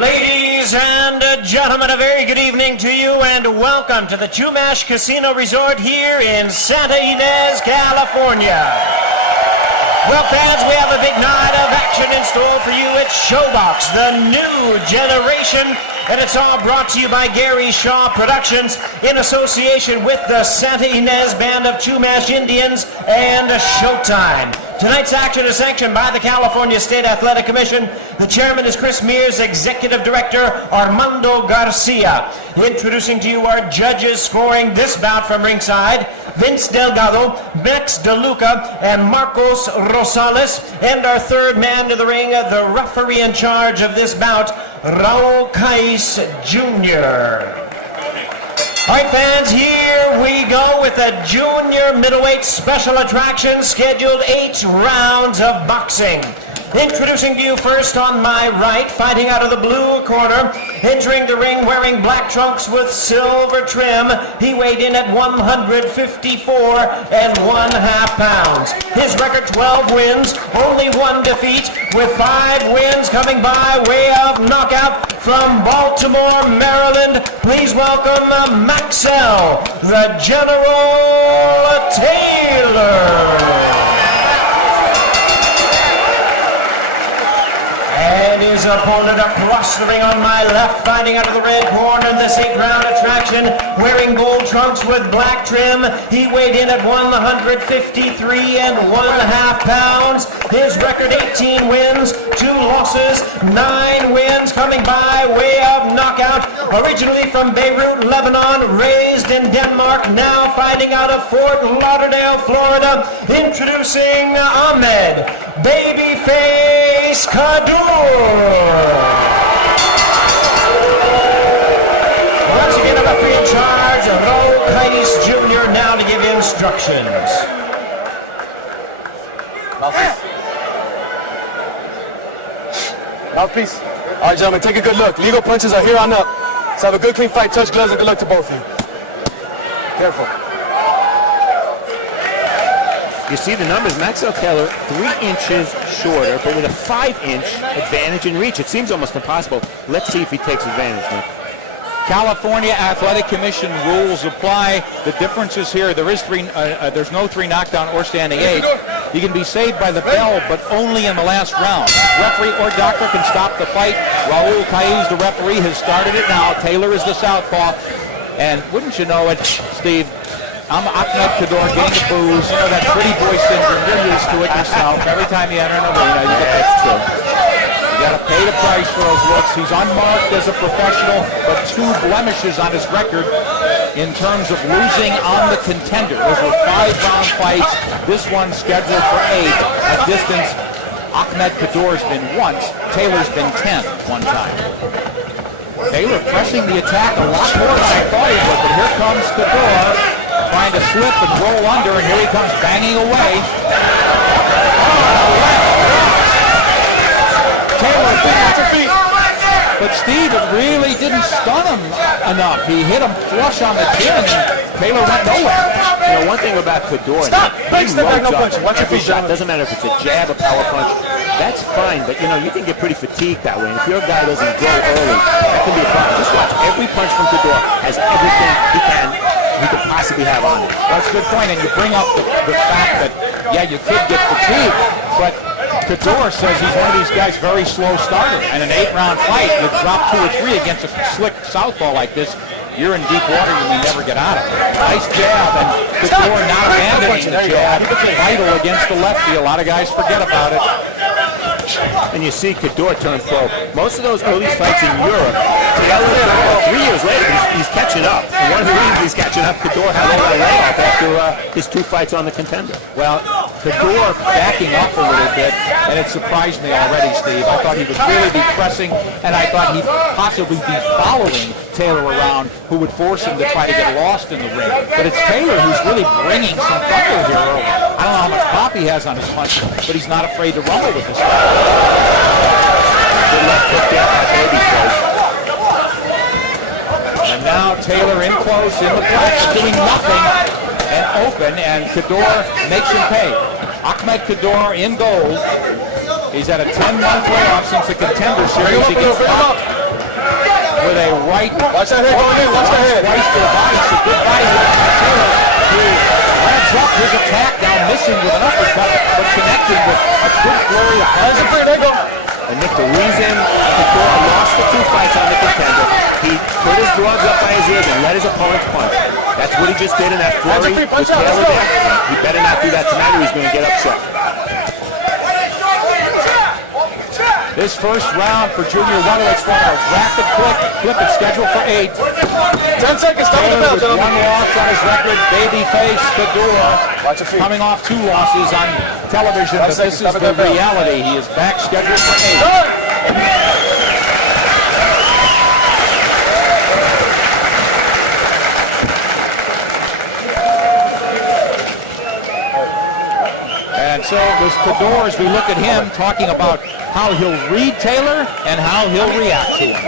Ladies and gentlemen, a very good evening to you and welcome to the Chumash Casino Resort here in Santa Ynez, California. Well, fans, we have a big night of action in store for you at Showbox, the new generation, and it's all brought to you by Gary Shaw Productions in association with the Santa Ynez Band of Chumash Indians and Showtime. Tonight's action is sanctioned by the California State Athletic Commission. The chairman is Chris Mears, executive director Armando Garcia. Introducing to you our judges scoring this bout from ringside: Vince Delgado, Max DeLuca, and Marcos Rosales. And our third man to the ring, the referee in charge of this bout, Raul Cais Jr. All right, fans, here we go with a junior middleweight special attraction, scheduled 8 rounds of boxing. Introducing to you first on my right, fighting out of the blue corner, entering the ring wearing black trunks with silver trim. He weighed in at 154 and 1/2 pounds. His record 12 wins, only 1 defeat, with 5 wins coming by way of knockout from Baltimore, Maryland. Please welcome Maxell, the General Taylor. And his opponent across the ring on my left, fighting out of the red corner in this 8-round attraction, wearing gold trunks with black trim. He weighed in at 153 and 1/2 pounds. His record 18 wins, 2 losses, 9 wins coming by way of knockout. Originally from Beirut, Lebanon, raised in Denmark, now fighting out of Fort Lauderdale, Florida. Introducing Ahmed Babyface Kaddour. Once again, a referee in charge, Raul Cais Jr., now to give instructions. Mouthpiece. All right, gentlemen, take a good look. Legal punches are here on up. Let's have a good, clean fight. Touch gloves and good luck to both of you. Careful. You see the numbers, Maxell Kaddour 3 inches shorter, but with a 5-inch advantage in reach. It seems almost impossible. Let's see if he takes advantage, Nick. California Athletic Commission rules apply. The difference is here. There's no 3 knockdown or standing 8. You can be saved by the bell, but only in the last round. Referee or doctor can stop the fight. Raul Cais, the referee, has started it now. Taylor is the southpaw. And wouldn't you know it, Steve, I'm Ahmed Kaddour getting the booze. You know that pretty boy syndrome. You're used to it yourself. Every time you enter an arena, you get that's true. You got to pay the price for those looks. He's unmarked as a professional, but 2 blemishes on his record in terms of losing on the contender. Those were 5-round fights. This one scheduled for 8. At distance, Ahmed Kaddour's been once. Taylor's been 10 one time. Taylor pressing the attack a lot more than I thought he would, but here comes Kaddour, trying to slip and roll under, and here he comes banging away. Taylor back, but Steve, it really didn't stun him enough. He hit him flush on the chin, and Taylor went nowhere. You know, one thing about Kaddour, he loads up every shot. Doesn't matter if it's a jab, a power punch. That's fine, but you know, you can get pretty fatigued that way. And if your guy doesn't go early, that can be a problem. Just watch, every punch from Kaddour has everything he could possibly have on it. That's a good point, and you bring up the fact that, yeah, you could get fatigued, but Kaddour says he's one of these guys, very slow starter. And an 8-round fight, you drop 2 or 3 against a slick southpaw like this, you're in deep water you may never get out of. Nice jab, and Kaddour not abandoning the jab. Vital against the lefty. A lot of guys forget about it. And you see Kaddour turn pro. Most of those early fights in Europe, Taylor, 3 years later, he's catching up. And one of the reasons he's catching up, Kaddour had a little layoff after his 2 fights on the contender. Well, Kaddour backing up a little bit, and it surprised me already, Steve. I thought he would really be pressing, and I thought he'd possibly be following Taylor around, who would force him to try to get lost in the ring. But it's Taylor who's really bringing some thunder here early. I don't know how much pop he has on his punch, but he's not afraid to rumble with this guy. Good left hook there by Babyface. And now Taylor in close, in the black, doing nothing, and open, and Kaddour makes him pay. Ahmed Kaddour in gold. He's had a 10-month layoff since the Contender Series. He gets popped right. Watch that head going in. Watch that head. Twice to the body. So good body work by Taylor, who revs up his attack, now missing with an uppercut, but connecting with a good flurry of punches. There you go. And Nick, the reason Kaddour lost the 2 fights on the contender, he put his gloves up by his ears and let his opponents punch. That's what he just did in that flurry with Taylor there. He better not do that tonight or he's going to get upset. This first round for junior welterweights from a rapid flip is scheduled for 8. 10 seconds, stop the Taylor bell, with gentlemen. 1 loss on his record, babyface Kaddour, Watch your feet. coming off 2 losses on television, but this is the reality. He is back scheduled for 8. And so it was Kaddour, as we look at him, talking about how he'll read Taylor and how he'll react to him.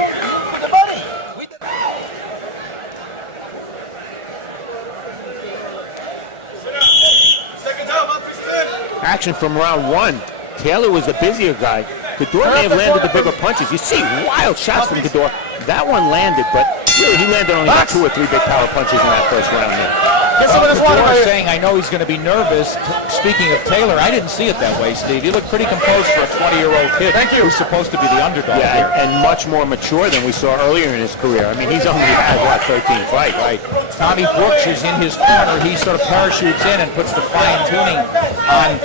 Action from round 1. Taylor was the busier guy. Kaddour may have landed the bigger punches. You see wild shots from Kaddour. That one landed, but really he landed only about 2 or 3 big power punches in that first round there. Kaddour saying, I know he's going to be nervous. Speaking of Taylor, I didn't see it that way, Steve. You look pretty composed for a 20-year-old kid who's supposed to be the underdog here. And much more mature than we saw earlier in his career. I mean, he's only had, 13 fights. Right. Tommy Brooks is in his corner. He sort of parachutes in and puts the fine-tuning on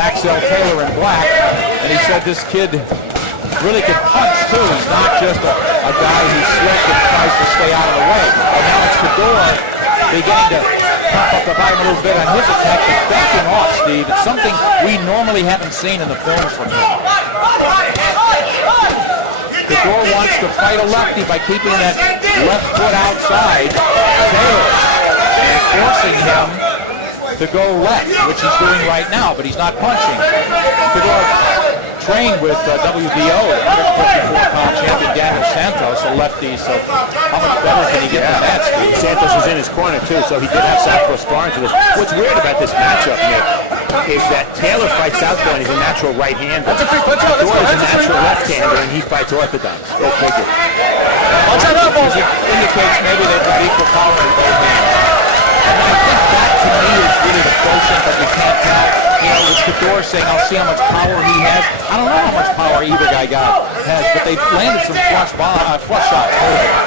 Maxell, Taylor, and Black. And he said this kid really could punch, too. He's not just a guy who's slick and tries to stay out of the way. And now it's Kaddour beginning to pump up the volume a little bit on his attack, but backing off, Steve. It's something we normally haven't seen in the film from him. Kaddour wants to fight a lefty by keeping that left foot outside Taylor and forcing him to go left, which he's doing right now, but he's not punching. Kaddour trained with WBO, 154-pound champion Daniel Santos, a lefty, so how much better can he get than that, Steve? Santos was in his corner, too, so he did have southpaw sparring to this. What's weird about this matchup, Nick, is that Taylor fights southpaw and he's a natural right-hander. Kaddour is a natural left-hander, and he fights orthodox. Go figure. It indicates maybe they've got equal power in both hands. And I think that, to me, is really the quotient that you can't tell. You know, with Kaddour saying, I'll see how much power he has. I don't know how much power either guy has, but they've landed some flush shots over there.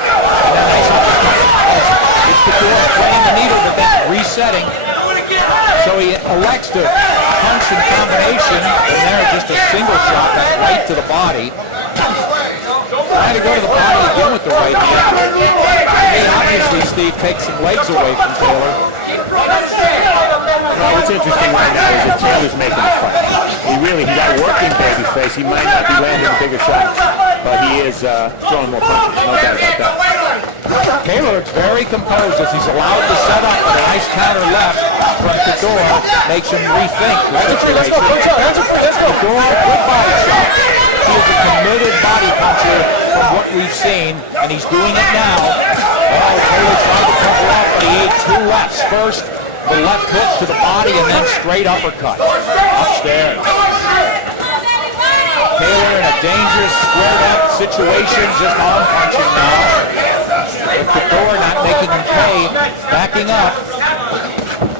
And then it's Kaddour playing the needle, but then resetting. So he elects to punch in combination, and there just a single shot that's right to the body. Trying to go to the body again with the right hand. He obviously, Steve, takes some legs away from Taylor. Well, what's interesting right now is that Taylor's making the fight. He's got a working baby face. He might not be landing bigger shots, but he is throwing more punches, no doubt about that. Taylor looks very composed as he's allowed to set up, but a nice counter left from Kaddour makes him rethink the situation. Kaddour, good body shot. He is a committed body puncher from what we've seen, and he's doing it now. Oh, Taylor tried to cover up, but he ate 2 lefts. First, the left hook to the body, and then straight uppercut. Upstairs. Taylor in a dangerous squared-up situation, just arm punching now. But Kaddour not making him pay, backing up.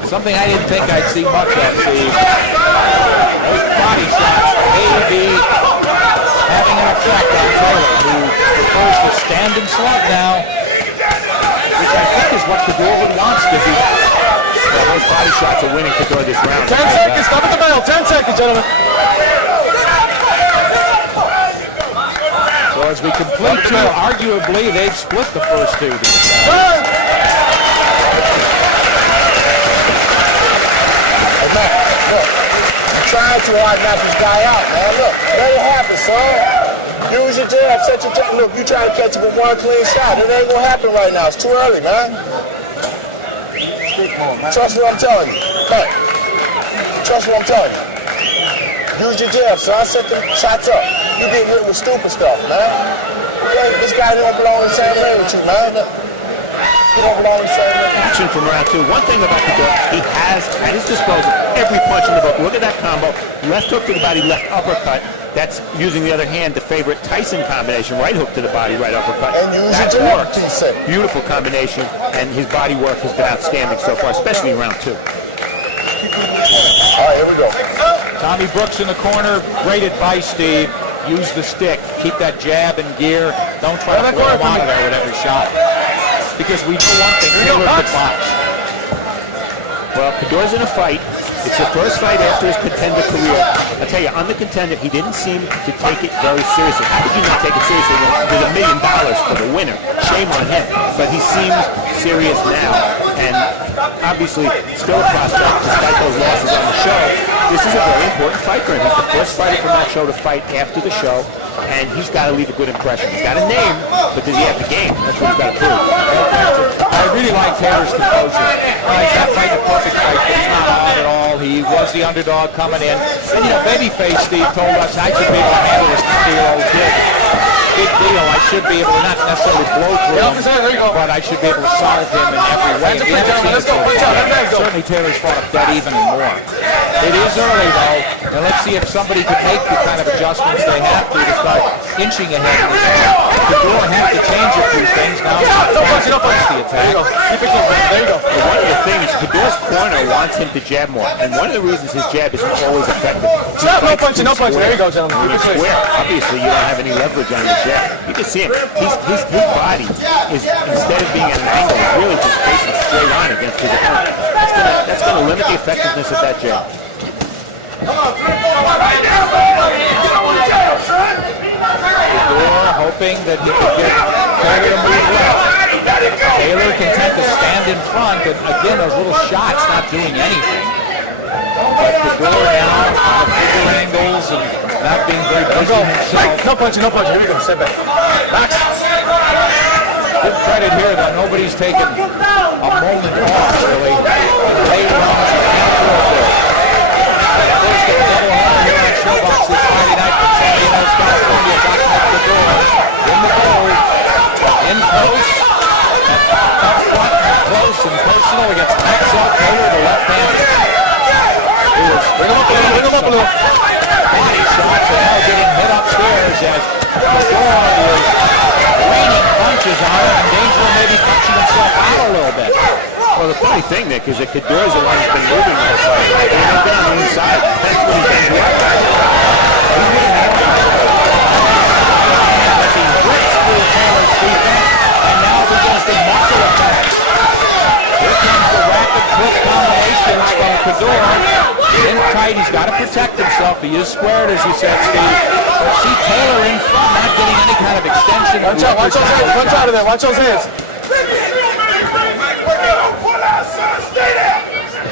Something I didn't think I'd see much of, Steve. Those body shots may be having an effect on Taylor, who prefers to stand and slug now, which I think is what Kaddour would want to do. Well, those body shots are winning Kaddour this round. 10 seconds, stop at the bell. 10 seconds, gentlemen. So as we complete 2, arguably they've split the first 2. Trying too hard to knock this guy out, man. Look, let it happen, son. Use your jab, set your jab. Look, you try to catch him with 1 clean shot. It ain't gonna happen right now. It's too early, man. Trust what I'm telling you. Hey, trust what I'm telling you. Use your jab, son. Set them shots up. You get hit with stupid stuff, man. Okay? This guy don't belong in the same lane with you, man. Action from round 2. One thing about Kaddour, he has at his disposal every punch in the book. Look at that combo. Left hook to the body, left uppercut. That's using the other hand, the favorite Tyson combination. Right hook to the body, right uppercut. And use that your jab, works. T-set. Beautiful combination, and his body work has been outstanding so far, especially in round 2. All right, here we go. Tommy Brooks in the corner. Great advice, Steve. Use the stick. Keep that jab in gear. Don't try to throw him out of there with every shot. Because we know one thing, Taylor could box. Well, Kaddour's in a fight. It's the first fight after his contender career. I'll tell you, on the contender, he didn't seem to take it very seriously. How could you not take it seriously when there's $1 million for the winner? Shame on him. But he seems serious now. And obviously, still a prospect, despite those losses on the show. This is a very important fight for him. He's the first fighter from that show to fight after the show. And he's got to leave a good impression. He's got a name, but does he have the game? That's what he's got to prove. I really like Taylor's composure. He's not fighting a perfect fight, but he's not odd at all. He was the underdog coming in. And, you know, Babyface Steve told us I should be able to handle this deal did. Big deal. I should be able to not necessarily blow through him, but I should be able to solve him in every way. We haven't seen it so far. Certainly Taylor's fought up that even and more. It is early, though, and let's see if somebody could make the kind of adjustments they have to start inching ahead of this. Kaddour have to change a few things now. The attack. There you go. One of the things, Kaddour's corner wants him to jab more, and one of the reasons his jab isn't always effective. Stop, no punching, no punching. There you go, gentlemen. When you're square, obviously you don't have any leverage on the jab. You can see him. His body is, instead of being at an angle, is really just facing straight on against his opponent. That's going to limit the effectiveness of that jab. Kaddour hoping that he could get Taylor to move left. Taylor content to stand in front, and again, those little shots not doing anything. But Kaddour now on the figure angles and not being very busy himself. No punching, no punching. Here we go. Step back. Max. Good credit here that nobody's taken a moment off, really. Later on, you can't throw there. First, a double hunter here on Showbox this Friday night from San Diego, California. Ahmed Kaddour in the goal, in close, up front, close and personal against Maxell Taylor, the left-hander. Bring him up a little. Body shots are now getting hit upstairs as Kaddour is raining punches on him, in danger of maybe punching himself out a little bit. Well, the funny thing, Nick, is that Kaddour's the one who's been moving this fight. He's not been on the inside. That's what he's been doing. He's winning that fight. He rips through Taylor's defense, and now begins the muscle attack. Here comes the rapid quick combinations from Kaddour. In tight, he's got to protect himself. He is squared, as you said, Steve. But see Taylor in front, not getting any kind of extension. Watch out, watch those hands. Watch out of there. Watch those hands.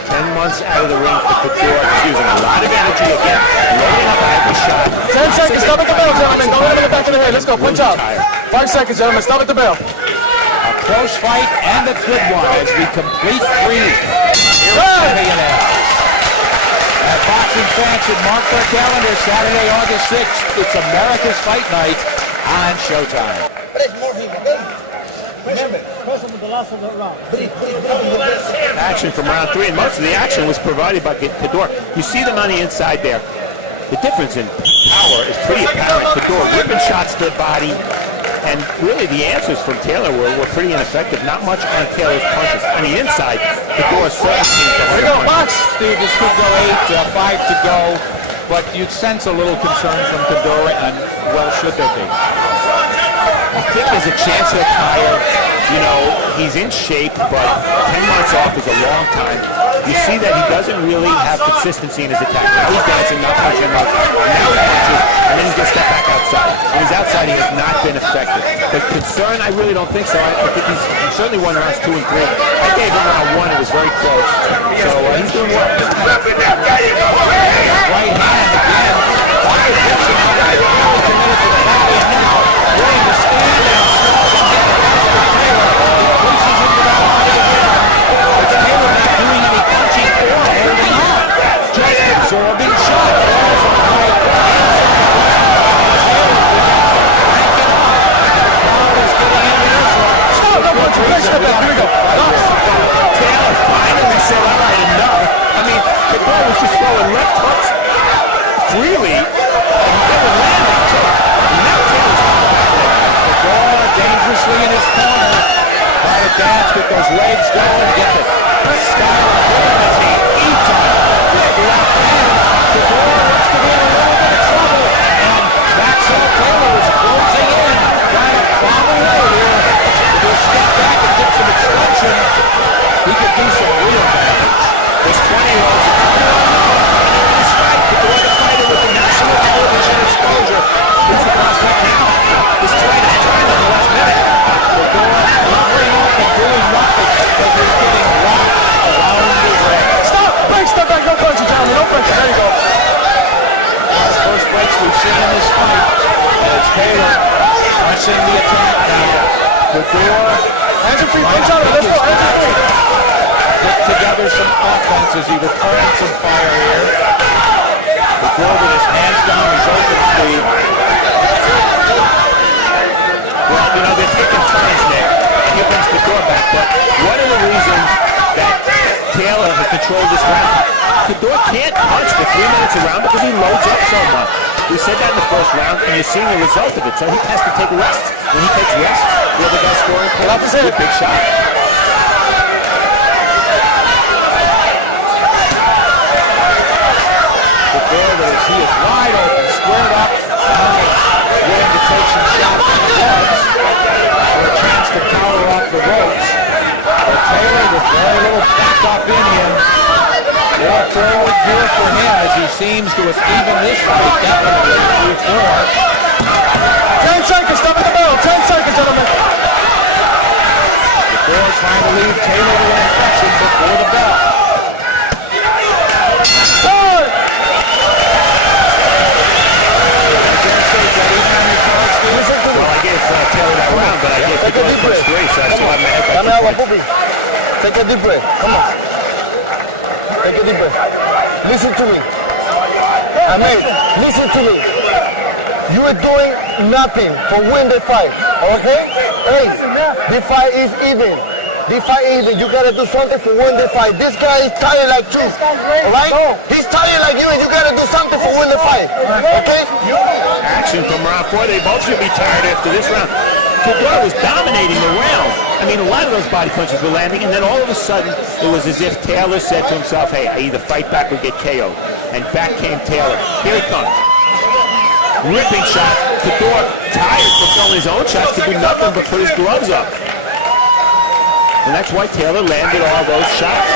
10 months out of the ring for Kaddour. He's using a lot of energy again, loading up at every shot. 10 seconds. Stop at the bell, gentlemen. Don't let him in the back of the head. Let's go. Punch out. 5 seconds, gentlemen. Stop at the bell. A close fight and a good one as we complete 3 here at Millionaires. Boxing fans should mark their calendar Saturday, August 6th. It's America's Fight Night on Showtime. Action from round 3, and most of the action was provided by Kaddour. You see them on the inside there. The difference in power is pretty apparent. Kaddour ripping shots to the body, and really the answers from Taylor were pretty ineffective. Not much on Taylor's punches. On the inside, Kaddour certainly seems to hurt him. Box. Steve, this could go 8, 5 to go, but you'd sense a little concern from Kaddour, and well, should there be? I think there's a chance he'll tire. You know, he's in shape, but 10 months off is a long time. You see that he doesn't really have consistency in his attack. Now he's dancing, not punching much. Now he punches, and then he gets stepped back outside. When he's outside, he has not been effective. But concern, I really don't think so. I think he's certainly won rounds 2 and 3. I gave him round 1. It was very close. So he's doing well. Right hand again. Committed to the body, and now willing to stand and slug and get against the Taylor. He pushes into that body again. But Taylor not doing any punching or holding on. Just absorbing shots. Falls on the right. Taylor begins to crank it up. The crowd is getting into this one. Stop, no punching. Step back. Here we go. stance, get those legs going, get the style of him as he eats on a big left hand. Kaddour looks to be in a little bit of trouble, and Maxell Taylor is closing in, trying to bomb away here. If he'll step back and get some extension, he could do some real damage. This 20-year-old's a this fight, Kaddour the fighter with the national television exposure. Who's the prospect now? This fight is trying in the last minute. Kaddour covering up and doing nothing because he's getting locked around the ring. Stop! Break, step back, no punches, Tommy, no punches. There you go. One of the first breaks we've seen in this fight. And it's Taylor pressing the attack now. Kaddour Hands are free, punch out of it, let's go, hands are free. get together some offense as he returns some fire here. Kaddour with his hands down, he's open speed. Well, you know, they're taking turns there. He brings Kaddour back, but one of the reasons that Taylor has controlled this round, Kaddour can't punch for 3 minutes around because he loads up so much. We said that in the first round, and you're seeing the result of it. So he has to take rests. When he takes rests, the other guy's scoring points with a big shot. Kaddour, he is wide open, squared up, now willing to take some shots from the legs for a chance to counter off the ropes. But Taylor with very little back-up in him. More forward gear for him as he seems to have evened this fight definitely through 4. 10 seconds, stop at the bell, 10 seconds, gentlemen. Kaddour trying to leave Taylor with an impression before the bell. Well, I gave Taylor that round, but I gave Kaddour the first 3, so I still have my head back. Take a deep breath. Come on. Take a deep breath. Listen to me. Ahmed, listen to me. You are doing nothing for win the fight. Okay? Hey, the fight is even. The fight is even. You gotta do something for win the fight. This guy is tired like you. Alright? He's tired like you and you gotta do something for win the fight. Okay? Action from round 4. They both should be tired after this round. Kaddour was dominating the round. I mean, a lot of those body punches were landing, and then all of a sudden, it was as if Taylor said to himself, hey, I either fight back or get KO'd. And back came Taylor. Here he comes. Ripping shot. Kaddour, tired from throwing his own shots, could do nothing but put his gloves up. And that's why Taylor landed all those shots.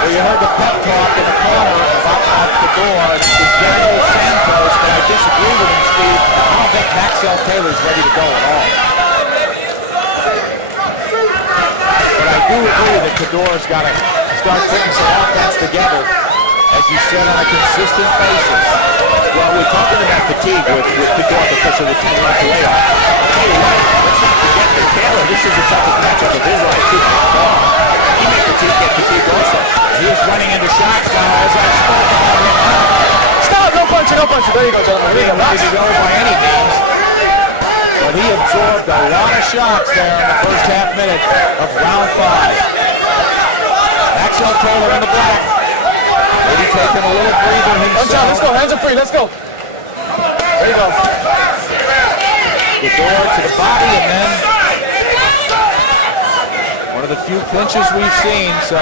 Well, you heard the pep talk in the corner about Kaddour. This is Daniel Santos, but I disagree with him, Steve. I don't think Maxell Taylor's ready to go at all. But I do agree that Kaddour's got to start putting some offense together, as you said, on a consistent basis. Well, we're talking about fatigue with Kaddour because of the 10-month layoff. I'll tell you what, let's not forget that Taylor, this is the toughest matchup of his life. He may get fatigued also. He is running into shots now, as I spoke about him. Stop, no punching, no punching. There you go, gentlemen. He didn't ready to go by any means. But he absorbed a lot of shots there in the first half minute of round 5. Maxell Taylor in the black. Maybe taking a little breather himself. Punch out, let's go, hands are free, let's go. There you go. Kaddour to the body, and then one of the few clinches we've seen, so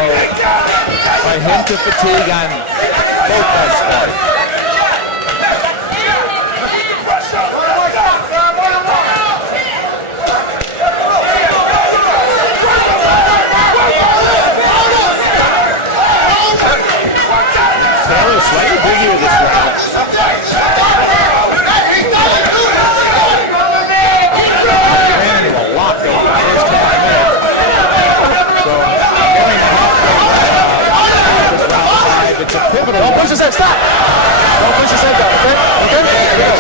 by him to fatigue on both ends part. Taylor slightly busier this round. Ran into a lock over the first half minute. So, going to halfway round 5, it's a pivotal. Don't push his head, stop. Don't push his head down, okay? Okay? There you go.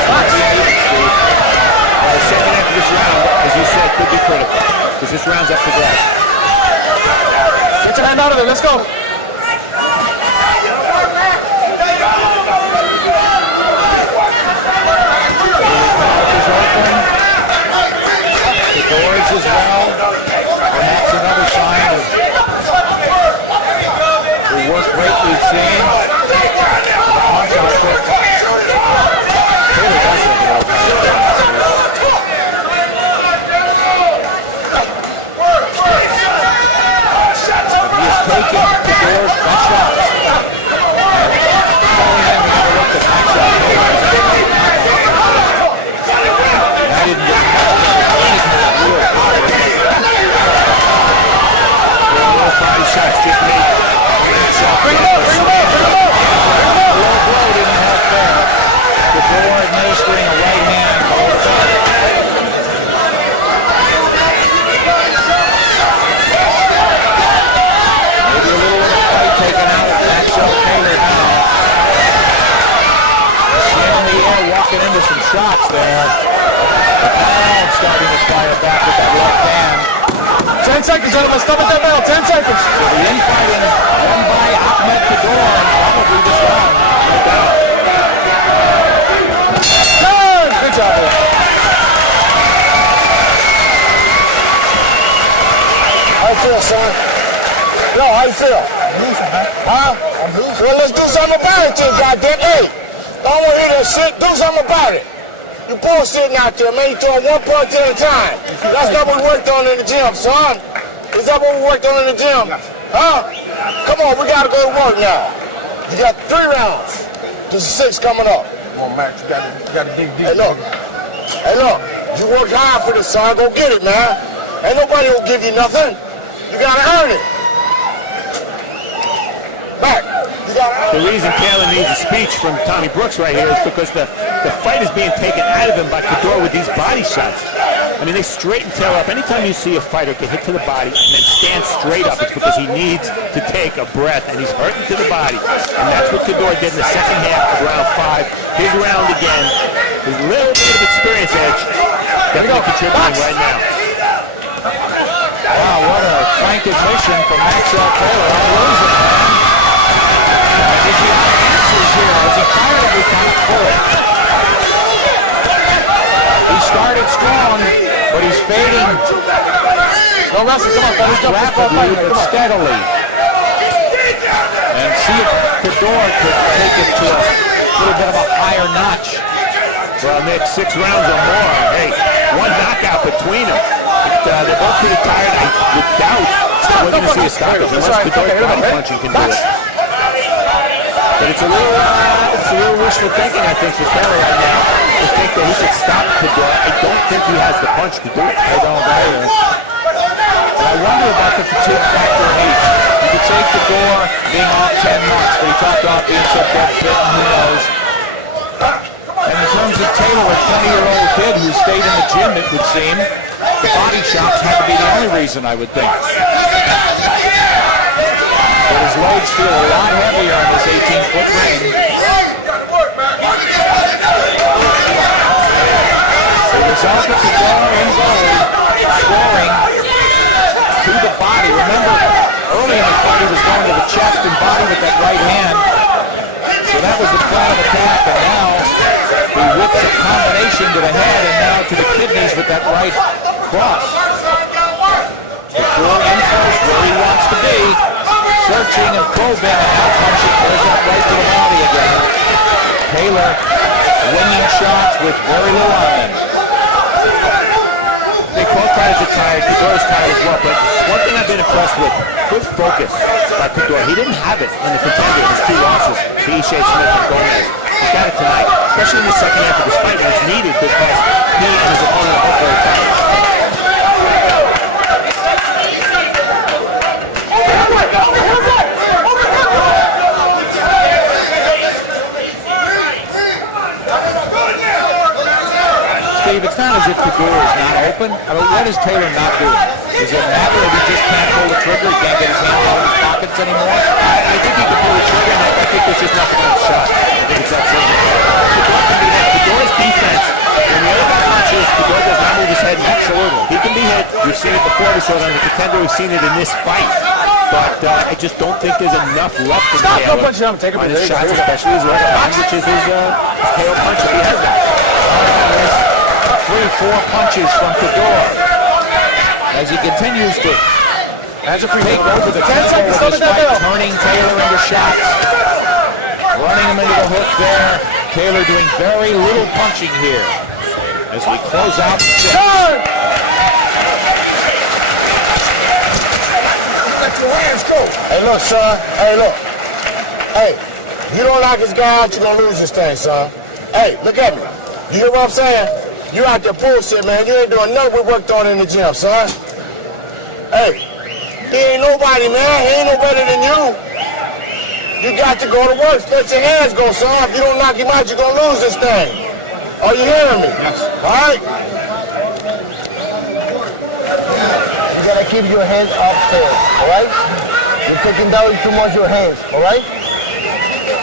The second half of this round, as you said, could be critical because this round's up for grabs. Get your hand out of there, let's go. The doors as well. Perhaps another sign of the work rate we've seen. The punch output. Taylor does have a little seconds, gentlemen. Stop at that bell. 10 seconds. So the infighting done by Ahmed Kaddour, and probably this round. Good job, man. How you feel, son? Yo, how you feel? I'm losing, man. Huh? I'm losing. Well, let's do something about it, then, goddamn. Hey, I don't want to hear that shit. Do something about it. You bullshitting out there, man. You throwing one punch at a time. That's not what we worked on in the gym, son. Is that what we worked on in the gym? Huh? Come on, we got to go to work now. You got 3 rounds. There's 6 coming up. Come on, Max. You gotta dig deep. Hey, look. Hey, look. You worked hard for this, son. Go get it, man. Ain't nobody will give you nothing. You got to earn it. Back. You got to earn The reason Taylor needs a speech from Tommy Brooks right here is because the fight is being taken out of him by Kaddour with these body shots. I mean, they straighten Taylor up. Anytime you see a fighter get hit to the body and then stand straight up, it's because he needs to take a breath, and he's hurting to the body. And that's what Kaddour did in the second half of round 5. His round again. His little bit of experience edge definitely contributing right now. Wow, what a frank admission from Maxell Taylor. I'm losing, man. Is he out of answers here? Is he tired every time he pulls it? He started strong, but he's fading. Don't wrestle. Come on, fellas. Rapidly, but steadily. And see if Kaddour could take it to a little bit of a higher notch. Well, Nick, 6 rounds or more. Hey, 1 knockout between them. They're both pretty tired. I would doubt we're going to see a stoppage unless Kaddour's body punching can do it. But it's a little wishful thinking, I think, for Taylor right now to think that he could stop Kaddour. I don't think he has the punch to do it. I don't either. But I wonder about the fatigue factor in age. You could say Kaddour being off 10 months, but he talked about being so dead fit, and who knows. And in terms of Taylor, a 20-year-old kid who stayed in the gym, it would seem, the body shots had to be the only reason, I would think. But his loads feel a lot heavier on this 18-foot ring. The result of Kaddour in gold, scoring to the body. Remember, early in the fight he was going to the chest and body with that right hand. So that was the plan of attack, and now he whips a combination to the head and now to the kidneys with that right cross. Kaddour in first, where he wants to be, searching and probing and out punching. There's that right to the body again. Taylor winging shots with very little on them. They both guys are tired. Kaddour's tired as well. But one thing I've been impressed with, good focus by Kaddour. He didn't have it in the contender in his 2 losses to Ishe Smith and Gomez. He's got it tonight, especially in the second half of this fight when it's needed because he and his opponent are both very tired. Steve, it's not as if Kaddour is not open. I mean, what is Taylor not doing? Is it a matter of he just can't pull the trigger? He can't get his hands out of his pockets anymore? I think he can pull the trigger, and I think there's just nothing on the shot. I think it's that simple. Kaddour can be hit. Kaddour's defense, when the other guy punches, Kaddour does not move his head. Absolutely. He can be hit. We've seen it before. We saw it on the contender. We've seen it in this fight. But I just don't think there's enough left in Taylor on his shots, especially his left hand, which is his KO punch if he has that. 3-4 punches from Kaddour as he continues to take over the tempo of this fight, turning Taylor into shots, running him into the hook there. Taylor doing very little punching here as we close out the 6th. Let your hands go. Hey, look, son. Hey, look. Hey, you don't knock this guy out, you're going to lose this thing, son. Hey, look at me. You hear what I'm saying? You out there bullshit, man. You ain't doing nothing we worked on in the gym, son. Hey, he ain't nobody, man. He ain't no better than you. You got to go to work. Let your hands go, son. If you don't knock him out, you're going to lose this thing. Are you hearing me? Yes. All right? You got to keep your hands upstairs, all right? You're taking down too much your hands, all right?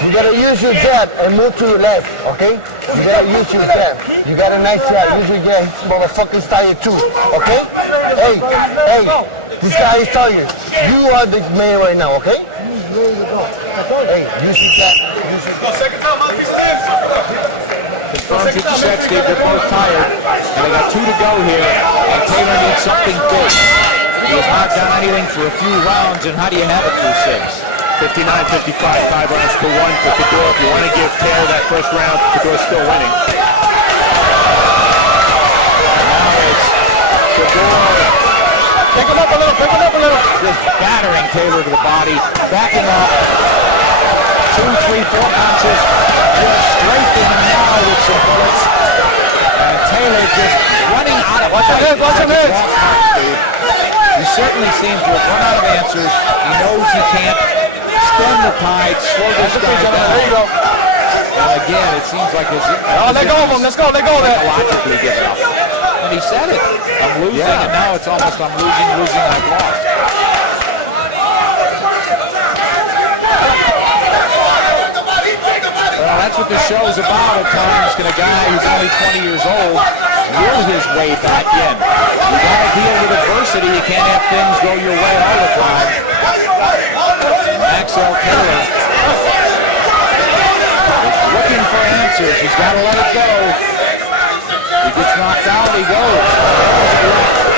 You got to use your jab and move to your left, okay? You got to use your jab. You got a nice jab. Use your jab. Motherfucking style too, okay? Hey, This guy is telling you, you are the man right now, okay? Hey, you see that? Confirms what you said, Steve. They're both tired, and they got 2 to go here, and Taylor needs something big. He has not done anything for a few rounds, and how do you have it through 6? 59-55, 5 rounds to 1 for Kaddour. If you want to give Taylor that first round, Kaddour's still winning. Now it's Kaddour. Pick him up a little, pick him up a little. Just battering Taylor to the body, backing up. 2, 3, 4 punches. Just strafing him now with some bullets. And Taylor just running out of Watch your head, watch your head. He certainly seems to have run out of answers. He knows he can't stem the tide, slow this guy down. There you go. And again, it seems like his Let go of him. Let's go. Let go of that. psychologically given up. And he said it. I'm losing, and now it's almost I'm losing, I've lost. Well, that's what this show's about at times. Can a guy who's only 20 years old will his way back in? You got to deal with adversity. You can't have things go your way all the time. Maxell Taylor is looking for answers. He's got to let it go. He gets knocked out, he goes.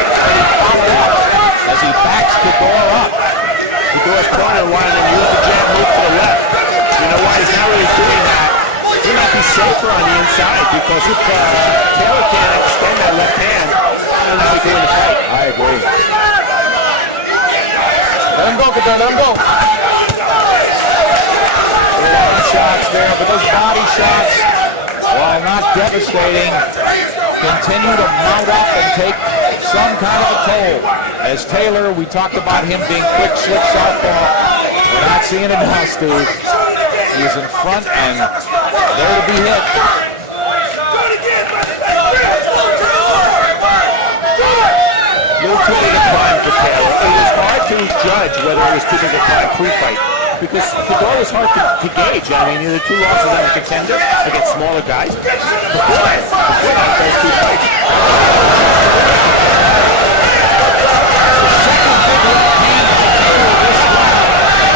And he followed up as he backs Kaddour up. Kaddour's corner wanted him to use the jab move to the left. You know why he's not really doing that? He might be safer on the inside because if Taylor can't extend that left hand, he'll not be doing the fight. I agree. Let him go, Kaddour. Let him go. A lot of shots there, but those body shots, while not devastating, continue to mount up and take some kind of a toll. As Taylor, we talked about him being quick, slick southpaw. We're not seeing it now, Steve. He is in front and there to be hit. Little too big a climb for Taylor. It was hard to judge whether it was too big a climb pre-fight because Kaddour was hard to gauge. I mean, the 2 losses on a contender against smaller guys. Before that, those 2 fights. The second big left hand by Taylor this round,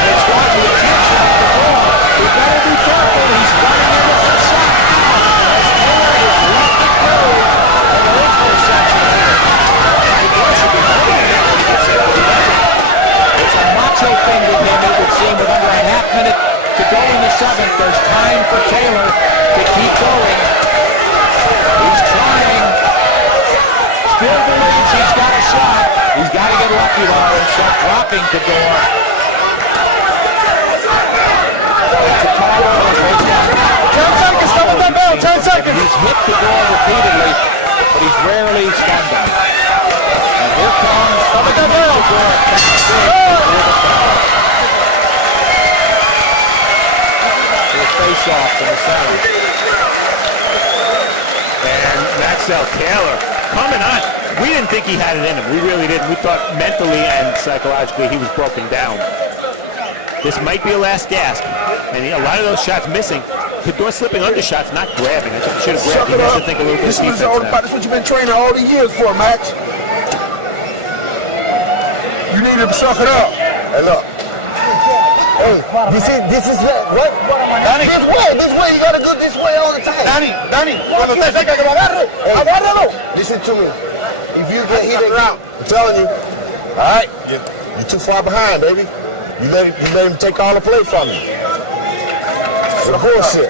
and it's got the attention of Kaddour. You better be careful. He's running into the shot now as Taylor is left it go. And the interception here. Kaddour should be holding it when he gets hit, but he doesn't. It's a macho thing with him, it would seem, with under a half minute to go in the 7th. There's time for Taylor to keep going. He's trying. Still believes he's got a shot. He's got to get lucky though and start dropping Kaddour. It's a tall order. 10 seconds. Stop at that bell. 10 seconds. He's hit Kaddour repeatedly, but he's rarely stunned him. And here comes face off in the center. And Maxell Taylor coming on. We didn't think he had it in him. We really didn't. We thought mentally and psychologically he was broken down. This might be a last gasp. And a lot of those shots missing. Kaddour slipping under shots, not grabbing. I think he should have grabbed. He has to think a little bit of defense now. This is what you've been training all the years for, Max. You need to suck it up. Hey, look. Hey, this is what? Danny. This way. You gotta go this way all the time. Danny, cuando te seca que lo agarre, agárralo. Listen to me. If you get hit again, I'm telling you. All right, you're too far behind, baby. You let him take all the play from you. For the bullshit.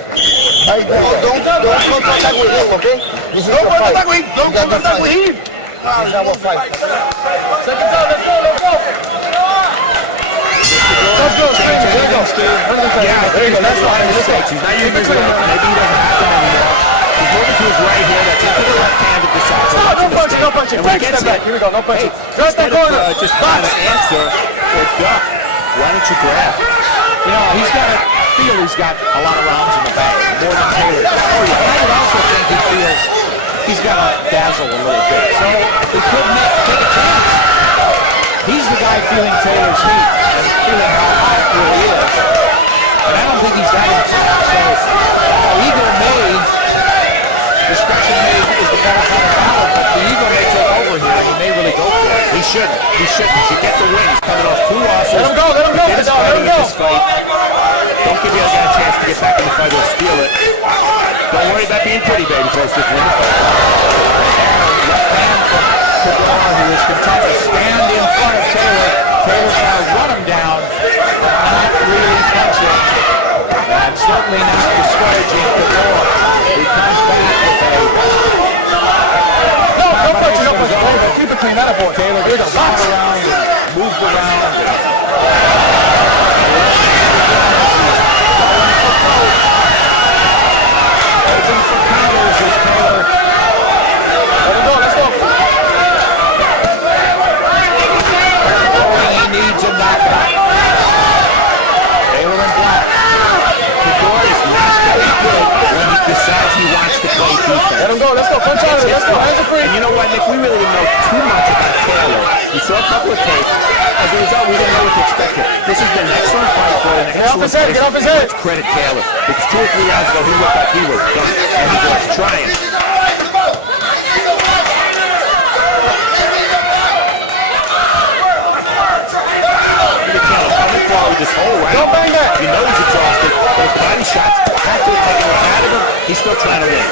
Hey, don't contact with him, okay? This is Don't your fight. contact with him. Don't contact with him. This is our fight. Let's go. Yeah, there you go. That's why mistakes. He's not using his left. Maybe he doesn't have them anymore. He's moving to his right here. That's into the left hand of the side. So that's a mistake. No punching. And when he gets hit, Here we go. No punching. instead of just trying to answer or duck, why don't you grab? You know, he's got to feel he's got a lot of rounds in the bag, more than Taylor does. Oh, yeah. But I would also think he feels he's got to dazzle a little bit. So he could take a chance. He's the guy feeling Taylor's heat and feeling how high it really is. And I don't think he's that intense. So ego discretion is the better kind of battle, but the ego may take over here and he may really go for it. He He shouldn't. He shouldn't. He should get the win. He's coming off 2 losses. Let him go. Let him go. He's fighting in this fight. Don't give the other guy a chance to get back in the fight or steal it. Don't worry about being pretty, babyface. Just win the fight. Left hand from Kaddour, who is content to stand in front of Taylor. Taylor's going to run him down, but not really punch him. And certainly not discouraging Kaddour. He comes back with a... No punch. Keep it clean. That a boy. Taylor gets shot around and moved around. Open for counters is Taylor. Let him go. Let's go. He needs a knockout. Taylor in black. Kaddour is naturally good when he decides he wants to play defense. Let him go. Let's go. Punch out of it. Let's go. Hands are free. And you know what, Nick? We really didn't know too much about Taylor. We saw a couple of tapes. As a result, we didn't know what to expect. This has been an excellent fight for an Get off his head. Get off his head. Let's credit Taylor. Because 2 or 3 rounds ago, he looked like he was done. And he was trying. Look at Taylor coming forward this whole round. Don't bang that. You know he's exhausted. Those body shots have to have taken him out of him. He's still trying to win.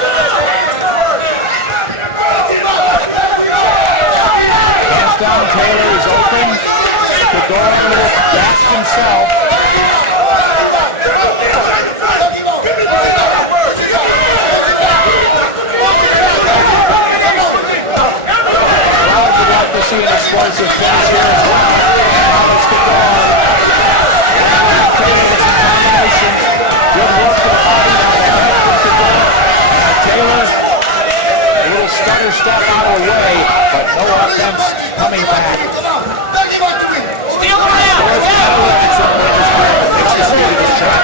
Hands down, Taylor is open. Kaddour will gasp himself. Crowd would like to see an explosive finish here as well. Now it's Kaddour. Taylor with some combination. Good work to the body. Now the head from Kaddour. Taylor, a little stutter step out of the way, but no offense coming back.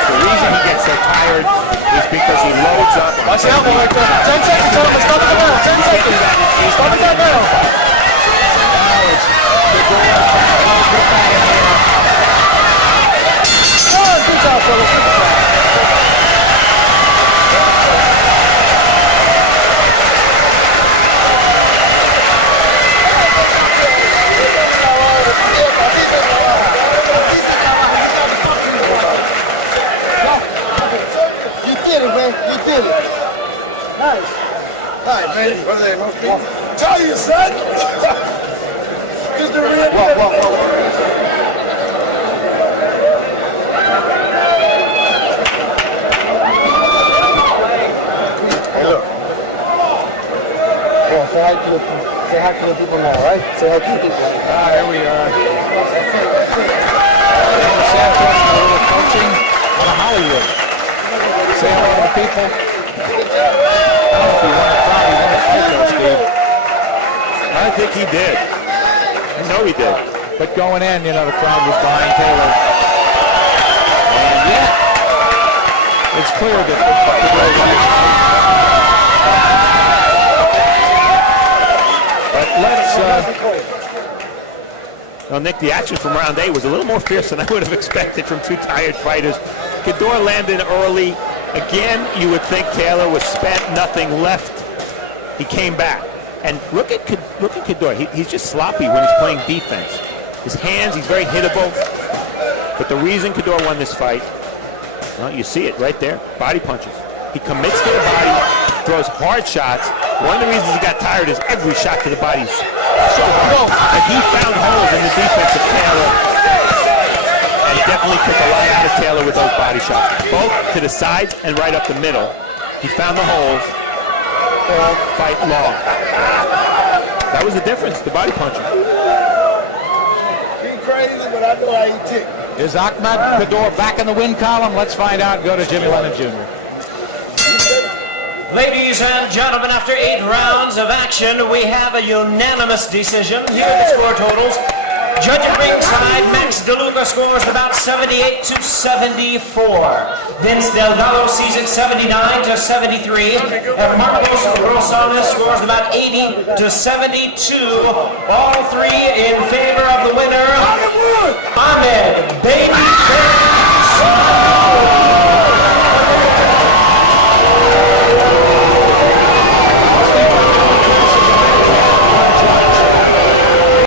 The reason he gets so tired is because he loads up. Watch the elbow right there. 10 seconds, gentlemen. Stop at the bell. 10 seconds. Stop at that bell. Now it's Kaddour trying to get back in here. Good job, fellas. Tell you, son. Just the real. Hey, look. Well, say hi to the people now, right? Say hi to the people. Here we are. Santos, a little coaching out of Hollywood. Say hello to the people. I don't know if he won the crowd. He won the fight, though, Steve. I think he did. I know he did. But going in, you know, the crowd was behind Taylor. And yet, it's clear that Kaddour won this fight. But let's... Well, Nick, the action from round 8 was a little more fierce than I would have expected from 2 tired fighters. Kaddour landed early. Again, you would think Taylor was spent, nothing left. He came back. And look at Kaddour. He's just sloppy when he's playing defense. His hands, he's very hittable. But the reason Kaddour won this fight, well, you see it right there. Body punches. He commits to the body, throws hard shots. One of the reasons he got tired is every shot to the body's so hard. And he found holes in the defense of Taylor. And he definitely took a lot out of Taylor with those body shots. Both to the sides and right up the middle. He found the holes all fight long. That was the difference, the body punching. He's crazy, but I know how he tick. Is Ahmed Kaddour back in the win column? Let's find out. Go to Jimmy Lennon Jr. Ladies and gentlemen, after 8 rounds of action, we have a unanimous decision. Here are the score totals. Judge at ringside, Max DeLuca scores about 78 to 74. Vince Delgado sees it 79 to 73. And Marcos Rosales scores about 80 to 72. All three in favor of the winner, Ahmed